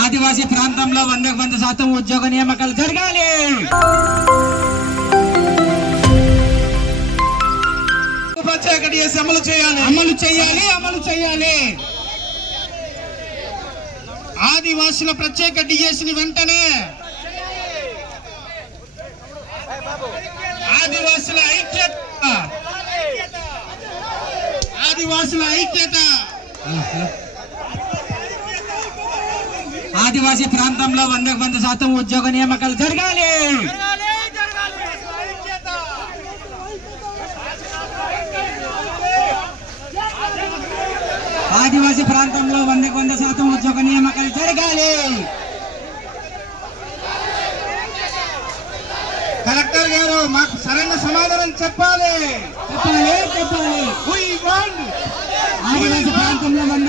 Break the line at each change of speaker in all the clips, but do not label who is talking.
ఆదివాసీ ప్రాంతంలో వందకు వంద శాతం ఉద్యోగ నియామకాలు జరగాలి.
అమలు చేయాలి.
అమలు చేయాలి అమలు చేయాలి.
ఆదివాసుల ప్రత్యేక డిఎస్ని వెంటనే ఆదివాసుల ఐక్యత. ఆదివాసుల ఐక్యత.
ఆదివాసీ ప్రాంతంలో వందకు వంద శాతం ఉద్యోగ నియామకాలు జరగాలి. ఆదివాసీ ప్రాంతంలో వందకు వంద శాతం ఉద్యోగ నియామకాలు జరగాలి.
కలెక్టర్ గారు మాకు సరైన సమాధానం చెప్పాలి.
చెప్పాలి చెప్పాలి. ఆదివాసీ ప్రాంతంలో వంద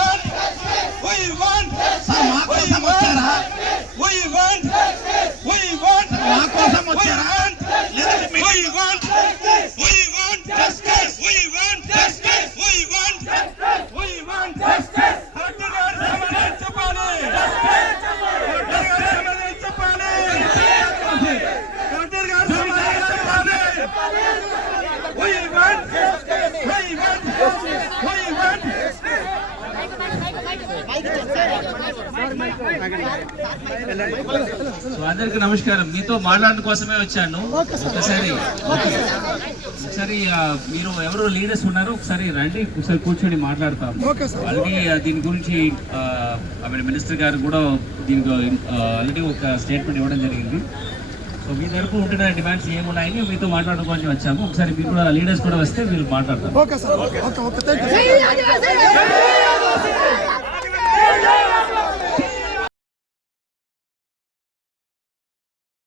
అందరికి నమస్కారం. మీతో మాట్లాడడం కోసమే వచ్చాను. ఒకసారి ఒకసారి మీరు ఎవరు లీడర్స్ ఉన్నారు ఒకసారి రండి ఒకసారి కూర్చొని మాట్లాడతాం. ఆల్రెడీ దీని గురించి ఆమె మినిస్టర్ గారు కూడా దీనికి ఆల్రెడీ ఒక స్టేట్మెంట్ ఇవ్వడం జరిగింది. సో మీ తరపు ఉంటున్న డిమాండ్స్ ఏమున్నాయని మీతో మాట్లాడుకోవాలని వచ్చాము. ఒకసారి మీరు కూడా లీడర్స్ కూడా వస్తే మీరు మాట్లాడతారు.